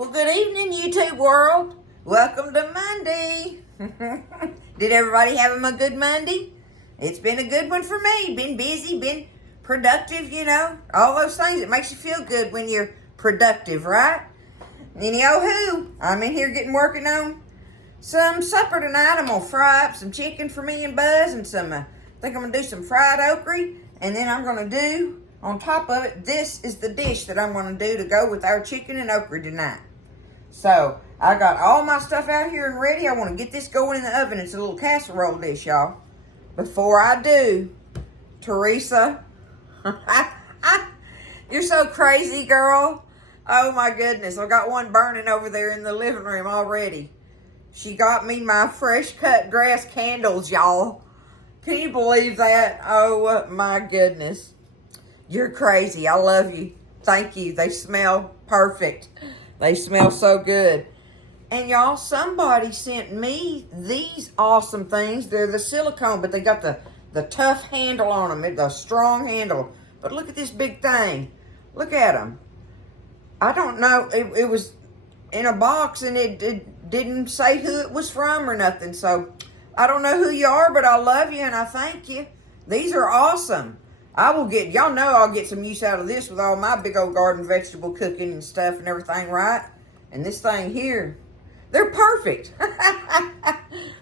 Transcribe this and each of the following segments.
Well, good evening, YouTube world. Welcome to Monday. Did everybody have a good Monday? It's been a good one for me. Been busy, been productive, all those things. It makes you feel good when you're productive, right? Anywho, I'm in here working on some supper tonight. I'm going to fry up some chicken for me and Buzz and I think I'm going to do some fried okra. And then I'm going to do, on top of it, this is the dish that I'm going to do to go with our chicken and okra tonight. So, I got all my stuff out here and ready. I want to get this going in the oven. It's a little casserole dish, y'all. Before I do, Teresa, you're so crazy, girl. Oh, my goodness. I got one burning over there in the living room already. She got me my fresh cut grass candles, y'all. Can you believe that? Oh, my goodness. You're crazy. I love you. Thank you. They smell perfect. They smell so good. And y'all, somebody sent me these awesome things. They're the silicone, but they got the tough handle on them. The strong handle. But look at this big thing. Look at them. I don't know. It was in a box and it didn't say who it was from or nothing. So, I don't know who you are, but I love you and I thank you. These are awesome. Y'all know I'll get some use out of this with all my big old garden vegetable cooking and stuff and everything, right? And this thing here, they're perfect.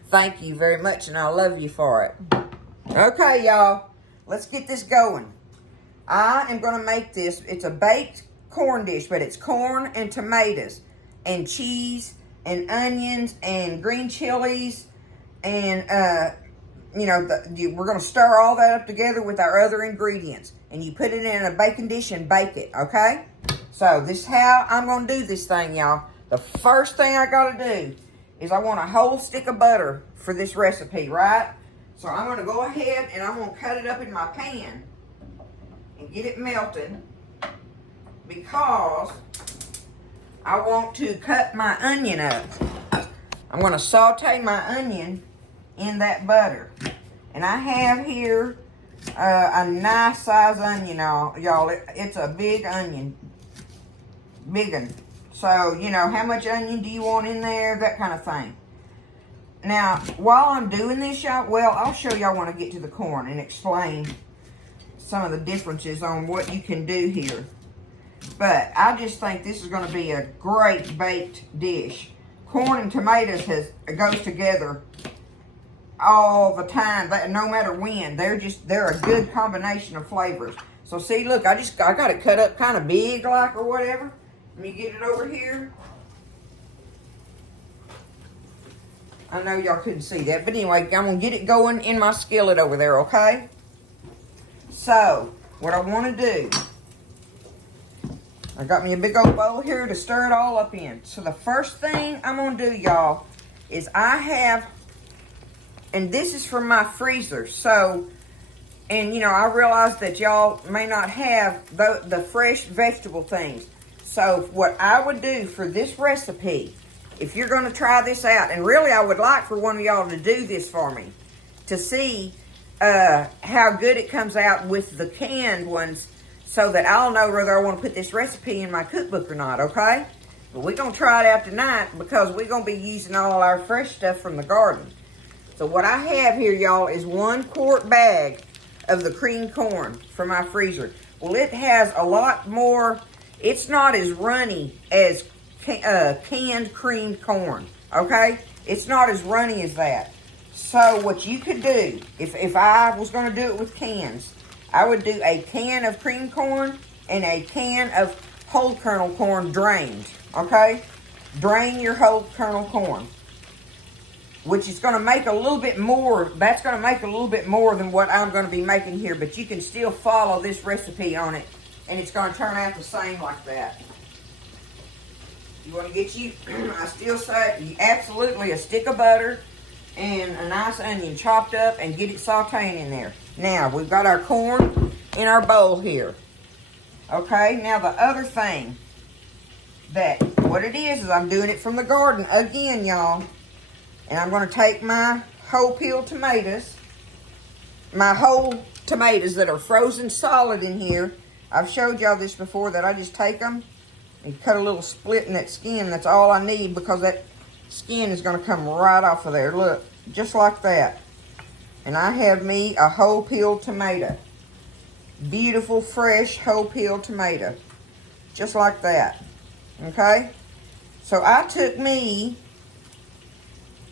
Thank you very much, and I love you for it. Okay, y'all, let's get this going. I am going to make this. It's a baked corn dish, but it's corn and tomatoes and cheese and onions and green chilies and, we're going to stir all that up together with our other ingredients. And you put it in a baking dish and bake it, okay? So, this is how I'm going to do this thing, y'all. The first thing I got to do is I want a whole stick of butter for this recipe, right? So, I'm going to go ahead and I'm going to cut it up in my pan and get it melted because I want to cut my onion up. I'm going to saute my onion in that butter. And I have here a nice size onion, y'all. It's a big onion. Big one. So, how much onion do you want in there? That kind of thing. Now, while I'm doing this, y'all, I'll show y'all when I get to the corn and explain some of the differences on what you can do here. But I just think this is going to be a great baked dish. Corn and tomatoes goes together all the time, no matter when. They're a good combination of flavors. So see, look, I got it cut up kind of big like or whatever. Let me get it over here. I know y'all couldn't see that, but anyway, I'm going to get it going in my skillet over there, okay? So, what I want to do, I got me a big old bowl here to stir it all up in. So the first thing I'm going to do, y'all, is and this is from my freezer. So, and I realize that y'all may not have the fresh vegetable things. So what I would do for this recipe, if you're going to try this out, and really I would like for one of y'all to do this for me, to see how good it comes out with the canned ones, so that I'll know whether I want to put this recipe in my cookbook or not, okay? But we're going to try it out tonight because we're going to be using all our fresh stuff from the garden. So what I have here, y'all, is 1 quart bag of the creamed corn from my freezer. Well, it has a lot more. It's not as runny as canned creamed corn, okay? It's not as runny as that. So what you could do, if I was going to do it with cans, I would do a can of creamed corn and a can of whole kernel corn drained, okay? Drain your whole kernel corn, which is going to make a little bit more. That's going to make a little bit more than what I'm going to be making here, but you can still follow this recipe on it, and it's going to turn out the same like that. You want to get I still say, absolutely a stick of butter and a nice onion chopped up and get it sauteing in there. Now, we've got our corn in our bowl here. Okay, now the other thing what it is I'm doing it from the garden again, y'all. And I'm going to take my whole peeled tomatoes, my whole tomatoes that are frozen solid in here. I've showed y'all this before, that I just take them You cut a little split in that skin. That's all I need because that skin is going to come right off of there. Look, just like that. And I have me a whole peeled tomato. Beautiful, fresh, whole peeled tomato. Just like that. Okay? So I took me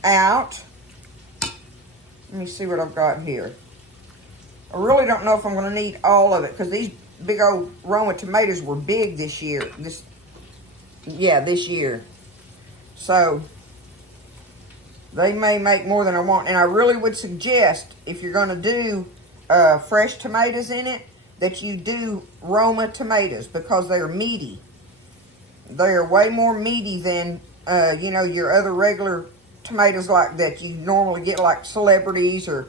out. Let me see what I've got here. I really don't know if I'm going to need all of it because these big old Roma tomatoes were big this year. This year. So they may make more than I want. And I really would suggest, if you're going to do fresh tomatoes in it, that you do Roma tomatoes because they're meaty. They are way more meaty than, you know, your other regular tomatoes like that you normally get, like Celebrities or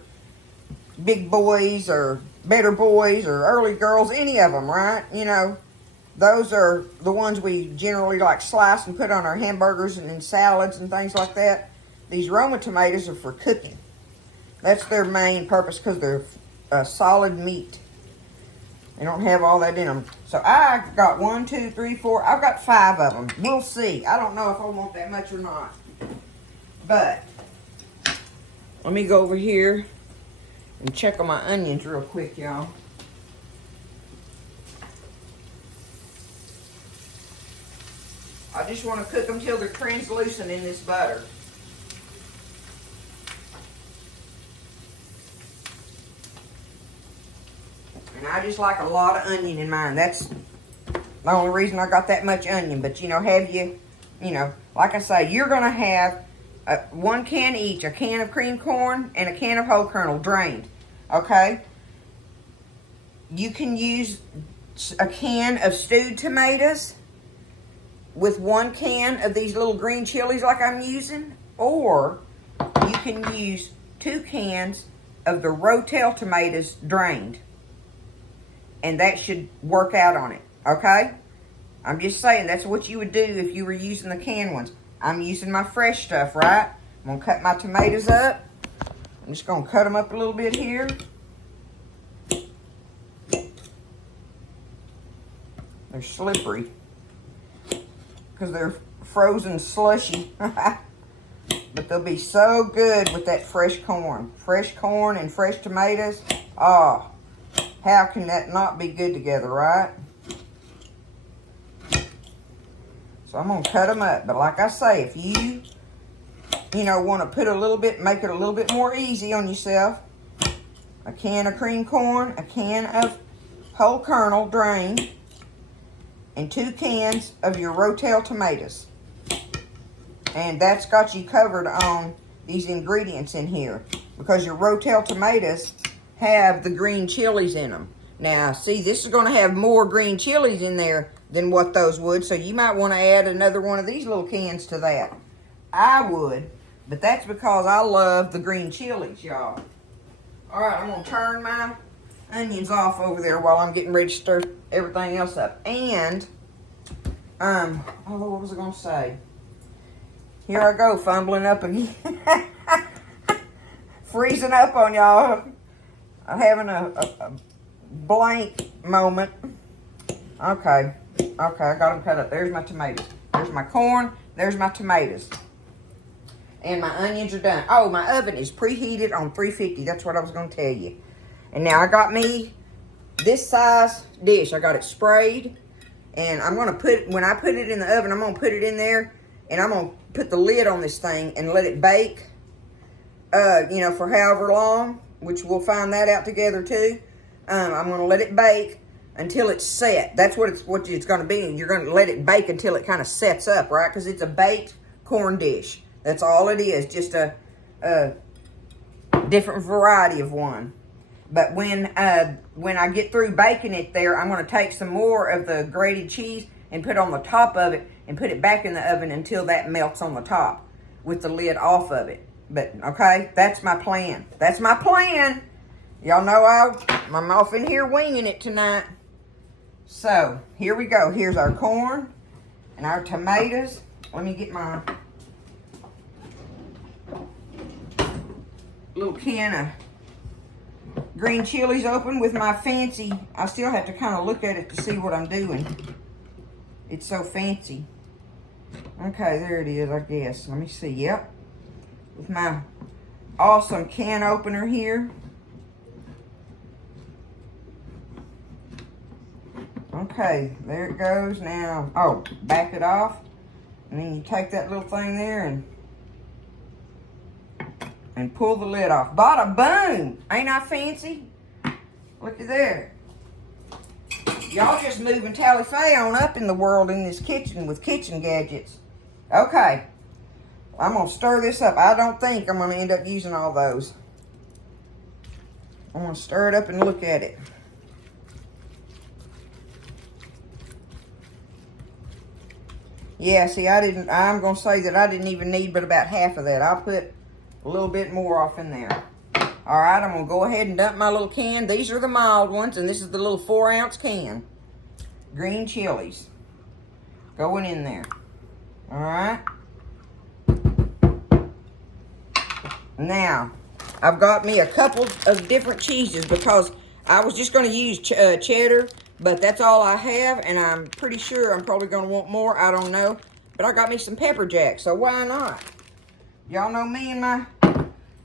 Big Boys or Better Boys or Early Girls, any of them, right? You know, those are the ones we generally like slice and put on our hamburgers and in salads and things like that. These Roma tomatoes are for cooking. That's their main purpose because they're solid meat. They don't have all that in them. So I got 1, 2, 3, 4. I've got 5 of them. We'll see. I don't know if I want that much or not. But let me go over here and check on my onions real quick, y'all. I just want to cook them till they're translucent in this butter. And I just like a lot of onion in mine. That's the only reason I got that much onion. But, you know, like I say, you're going to have 1 can each. A can of cream corn and a can of whole kernel drained. Okay? You can use a can of stewed tomatoes with 1 can of these little green chilies like I'm using. Or you can use 2 cans of the Rotel tomatoes drained. And that should work out on it, okay? I'm just saying, that's what you would do if you were using the canned ones. I'm using my fresh stuff, right? I'm going to cut my tomatoes up. I'm just going to cut them up a little bit here. They're slippery because they're frozen slushy. But they'll be so good with that fresh corn. Fresh corn and fresh tomatoes. Oh, how can that not be good together, right? So I'm going to cut them up. But like I say, if you want to put a little bit, make it a little bit more easy on yourself. A can of cream corn, a can of whole kernel drained, and 2 cans of your Rotel tomatoes. And that's got you covered on these ingredients in here. Because your Rotel tomatoes have the green chilies in them. Now, see, this is going to have more green chilies in there than what those would, so you might want to add another one of these little cans to that. I would, but that's because I love the green chilies, y'all. All right, I'm going to turn my onions off over there while I'm getting ready to stir everything else up. And, what was I going to say? Here I go, fumbling up again. Freezing up on y'all. I'm having a blank moment. Okay, I got them cut up. There's my tomatoes. There's my corn. There's my tomatoes. And my onions are done. Oh, my oven is preheated on 350. That's what I was going to tell you. And now I got me this size dish. I got it sprayed. And I'm going to when I put it in the oven, I'm going to put it in there. And I'm going to put the lid on this thing and let it bake, for however long. Which we'll find that out together too. I'm going to let it bake until it's set. That's what it's going to be. You're going to let it bake until it kind of sets up, right? Because it's a baked corn dish. That's all it is. Just a different variety of one. But when I get through baking it there, I'm going to take some more of the grated cheese and put on the top of it and put it back in the oven until that melts on the top with the lid off of it. But, okay, that's my plan. That's my plan. Y'all know I'm off in here winging it tonight. So, here we go. Here's our corn and our tomatoes. Let me get my little can of green chilies open with my fancy. I still have to kind of look at it to see what I'm doing. It's so fancy. Okay, there it is, I guess. Let me see. Yep. With my awesome can opener here. Okay, there it goes now. Oh, back it off. And then you take that little thing there and pull the lid off. Bada boom! Ain't I fancy? Look at there. Y'all just moving Tally-Faye on up in the world in this kitchen with kitchen gadgets. Okay. I'm going to stir this up. I don't think I'm going to end up using all those. I'm going to stir it up and look at it. Yeah, see, I'm going to say that I didn't even need but about half of that. I'll put a little bit more off in there. All right, I'm going to go ahead and dump my little can. These are the mild ones, and this is the little 4-ounce can. Green chilies. Going in there. All right. Now, I've got me a couple of different cheeses because I was just going to use cheddar, but that's all I have, and I'm pretty sure I'm probably going to want more. I don't know. But I got me some pepper jack, so why not? Y'all know me and my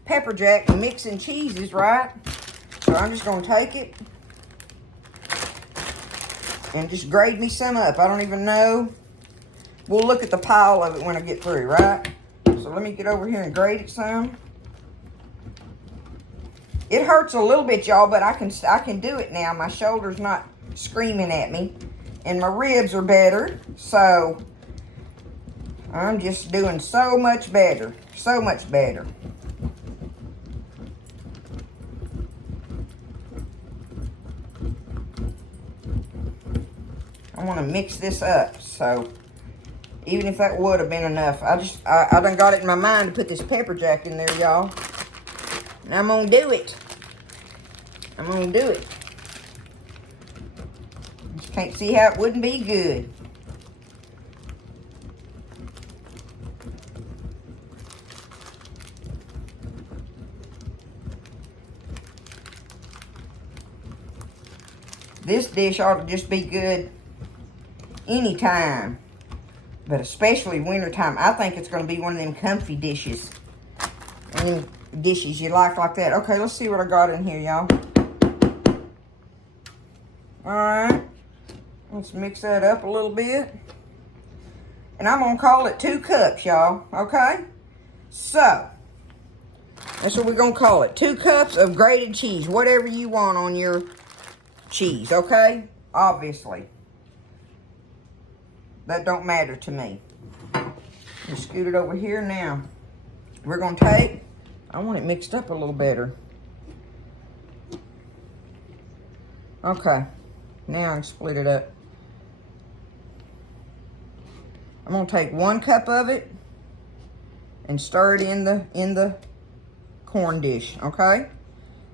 pepper jack mixing cheeses, right? So I'm just going to take it and just grade me some up. I don't even know. We'll look at the pile of it when I get through, right? So let me get over here and grade it some. It hurts a little bit, y'all, but I can do it now. My shoulder's not screaming at me, and my ribs are better. So I'm just doing so much better, so much better. I want to mix this up, so even if that would have been enough, I done got it in my mind to put this pepper jack in there, y'all. And I'm gonna do it. I'm gonna do it. Just can't see how it wouldn't be good. This dish ought to just be good anytime, but especially wintertime. I think it's going to be one of them comfy dishes. And them dishes you like that. Okay, let's see what I got in here, y'all. Alright. Let's mix that up a little bit. And I'm going to call it 2 cups, y'all. Okay? So, that's what we're going to call it. 2 cups of grated cheese. Whatever you want on your cheese, okay? Obviously. That don't matter to me. Just scoot it over here now. We're going to take, I want it mixed up a little better. Okay. Now I can split it up. I'm going to take 1 cup of it and stir it in the corn dish, okay?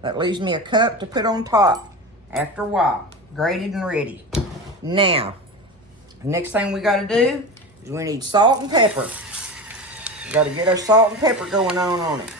That leaves me a cup to put on top after a while. Grated and ready. Now, the next thing we got to do is we need salt and pepper. We got to get our salt and pepper going on it.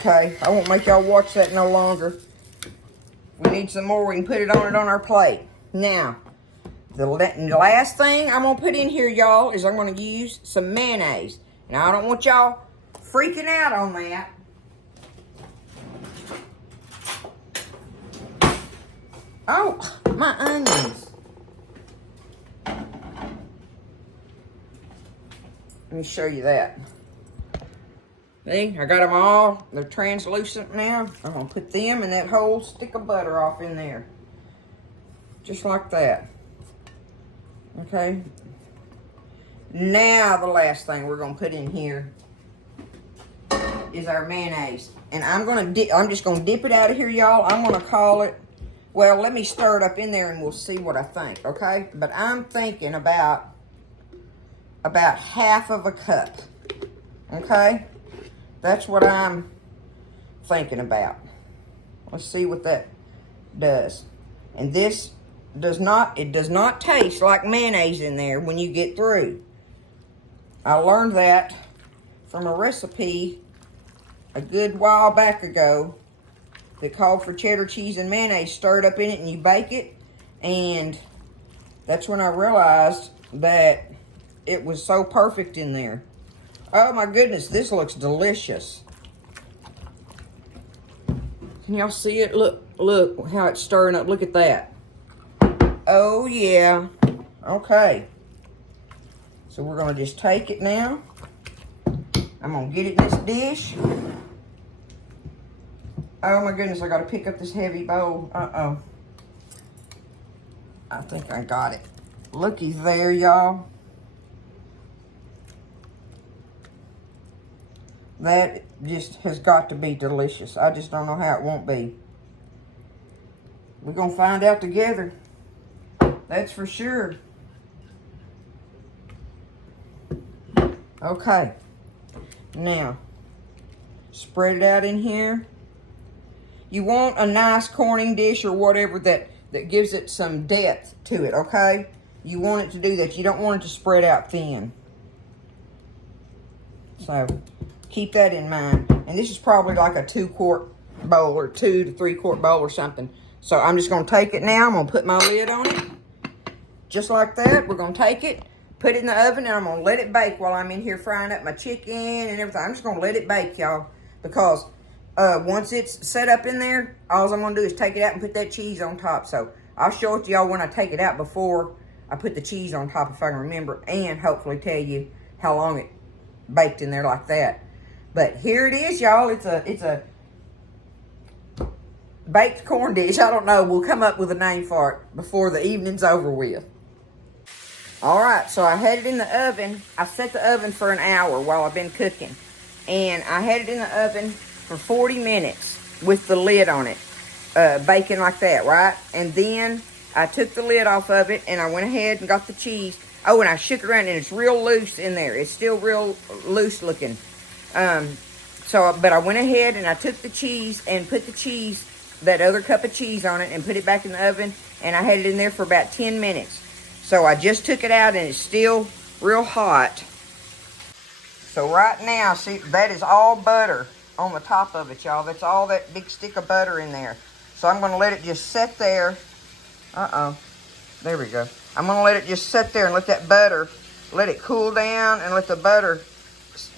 Okay, I won't make y'all watch that no longer. We need some more. We can put it on our plate. Now, the last thing I'm going to put in here, y'all, is I'm going to use some mayonnaise. Now, I don't want y'all freaking out on that. Oh, my onions. Let me show you that. See, I got them all. They're translucent now. I'm going to put them and that whole stick of butter off in there. Just like that. Okay. Now the last thing we're going to put in here is our mayonnaise. And I'm just going to dip it out of here, y'all. I'm going to call it, well, let me stir it up in there and we'll see what I think, okay? But I'm thinking about about half of a cup. Okay? That's what I'm thinking about. Let's see what that does. And this does not taste like mayonnaise in there when you get through. I learned that from a recipe a good while back ago that called for cheddar cheese and mayonnaise stirred up in it, and you bake it. And that's when I realized that it was so perfect in there. Oh my goodness, this looks delicious. Can y'all see it? Look how it's stirring up. Look at that. Oh yeah. Okay. So we're gonna just take it now. I'm gonna get it in this dish. Oh my goodness, I gotta pick up this heavy bowl. Uh-oh. I think I got it. Looky there, y'all. That just has got to be delicious. I just don't know how it won't be. We're gonna find out together. That's for sure. Okay. Now, spread it out in here. You want a nice corning dish or whatever that gives it some depth to it, okay? You want it to do that. You don't want it to spread out thin. So, keep that in mind. And this is probably like a 2-quart bowl or 2 to 3-quart bowl or something. So, I'm just going to take it now. I'm going to put my lid on it. Just like that. We're going to take it, put it in the oven, and I'm going to let it bake while I'm in here frying up my chicken and everything. I'm just going to let it bake, y'all. Because once it's set up in there, all I'm going to do is take it out and put that cheese on top. So, I'll show it to y'all when I take it out before I put the cheese on top if I can remember. And hopefully tell you how long it baked in there like that. But here it is, y'all. It's a baked corn dish. I don't know. We'll come up with a name for it before the evening's over with. All right, so I had it in the oven. I set the oven for an hour while I've been cooking. And I had it in the oven for 40 minutes with the lid on it, baking like that, right? And then I took the lid off of it, and I went ahead and got the cheese. Oh, and I shook it around, and it's real loose in there. It's still real loose looking. But I went ahead, and I took the cheese and put the cheese, that other cup of cheese on it, and put it back in the oven, and I had it in there for about 10 minutes. So I just took it out, and it's still real hot. So right now, see, that is all butter on the top of it, y'all. That's all that big stick of butter in there. So I'm going to let it just sit there. There we go. I'm going to let it just sit there and let that butter, let it cool down and let the butter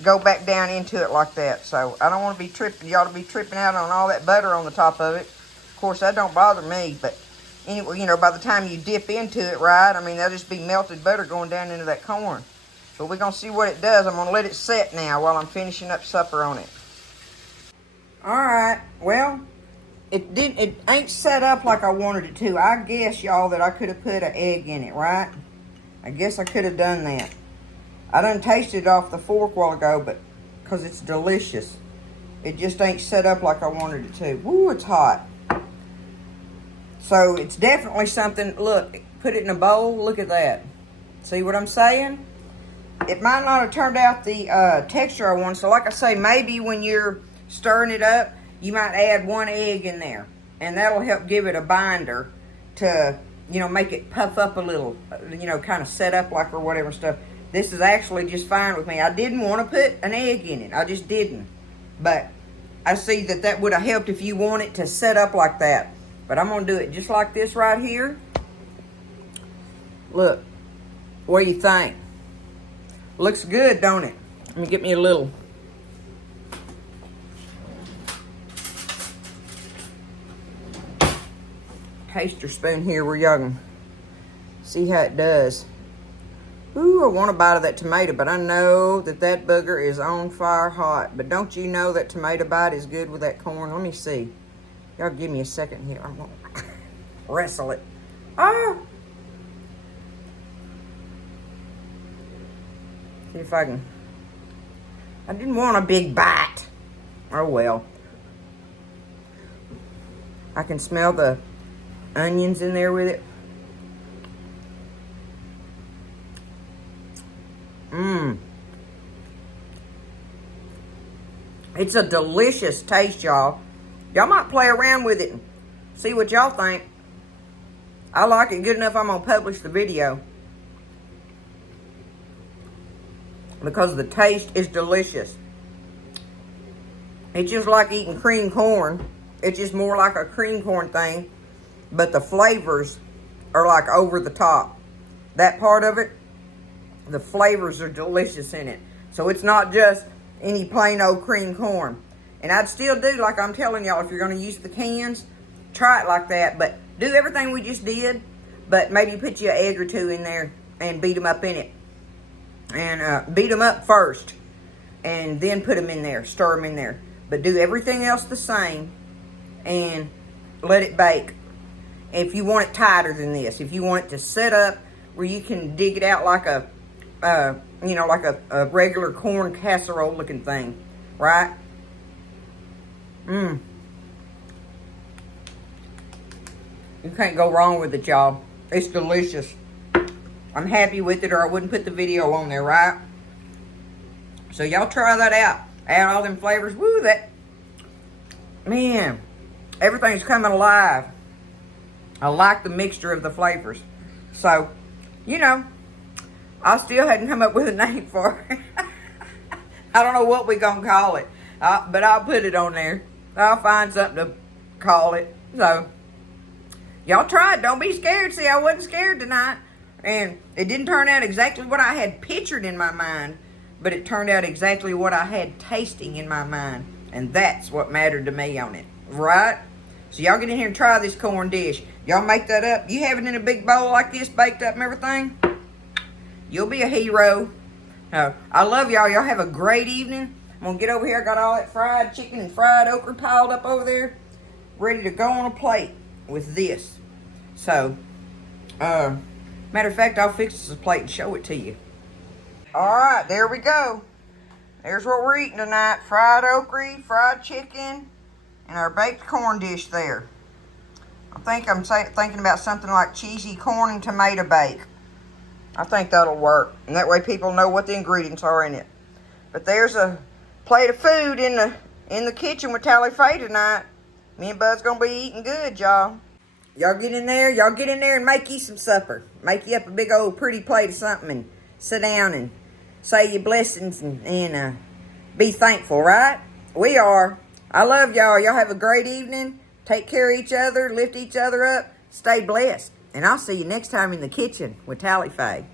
go back down into it like that. So I don't want to be tripping, y'all to be tripping out on all that butter on the top of it. Of course, that don't bother me, but anyway, you know, by the time you dip into it, right, I mean, that'll just be melted butter going down into that corn. But we're going to see what it does. I'm going to let it set now while I'm finishing up supper on it. All right, well, it ain't set up like I wanted it to. I guess, y'all, that I could have put an egg in it, right? I guess I could have done that. I done tasted it off the fork a while ago, but because it's delicious. It just ain't set up like I wanted it to. Woo, it's hot. So it's definitely something, look, put it in a bowl, look at that. See what I'm saying? It might not have turned out the texture I want. So like I say, maybe when you're stirring it up, you might add 1 egg in there. And that'll help give it a binder to, you know, make it puff up a little, you know, kind of set up like or whatever stuff. This is actually just fine with me. I didn't want to put an egg in it. I just didn't. But I see that that would have helped if you want it to set up like that. But I'm going to do it just like this right here. Look. What do you think? Looks good, don't it? Let me get me a little. Taster spoon here where y'all can see how it does. Ooh, I want a bite of that tomato, but I know that that booger is on fire hot. But don't you know that tomato bite is good with that corn? Let me see. Y'all give me a second here. I'm going to wrestle it. Ah! See if I can. I didn't want a big bite. Oh, well. I can smell the onions in there with it. Mmm. It's a delicious taste, y'all. Y'all might play around with it and see what y'all think. I like it good enough I'm going to publish the video. Because the taste is delicious. It's just like eating cream corn. It's just more like a cream corn thing. But the flavors are like over the top. That part of it, the flavors are delicious in it. So it's not just any plain old cream corn. And I'd still do, like I'm telling y'all, if you're going to use the cans, try it like that. But do everything we just did, but maybe put you an egg or two in there and beat them up in it. And beat them up first. And then put them in there, stir them in there. But do everything else the same and let it bake. If you want it tighter than this, if you want it to set up where you can dig it out like a, like a regular corn casserole looking thing, right? Mmm. You can't go wrong with it, y'all. It's delicious. I'm happy with it or I wouldn't put the video on there, right? So y'all try that out. Add all them flavors. Woo, that, man, everything's coming alive. I like the mixture of the flavors. So, I still hadn't come up with a name for it. I don't know what we're going to call it. But I'll put it on there. I'll find something to call it. So, y'all try it. Don't be scared. See, I wasn't scared tonight. And it didn't turn out exactly what I had pictured in my mind. But it turned out exactly what I had tasting in my mind. And that's what mattered to me on it. Right? So y'all get in here and try this corn dish. Y'all make that up. You have it in a big bowl like this, baked up and everything. You'll be a hero. I love y'all. Y'all have a great evening. I'm going to get over here. I got all that fried chicken and fried okra piled up over there. Ready to go on a plate with this. So, matter of fact, I'll fix this a plate and show it to you. Alright, there we go. There's what we're eating tonight. Fried okra, fried chicken, and our baked corn dish there. I think I'm thinking about something like cheesy corn and tomato bake. I think that'll work. And that way people know what the ingredients are in it. But there's a plate of food in the kitchen with Tally Faye tonight. Me and Bud's gonna be eating good, y'all. Y'all get in there. Y'all get in there and make you some supper. Make you up a big old pretty plate of something and sit down and say your blessings and be thankful, right? We are. I love y'all. Y'all have a great evening. Take care of each other. Lift each other up. Stay blessed. And I'll see you next time in the kitchen with Tally Faye.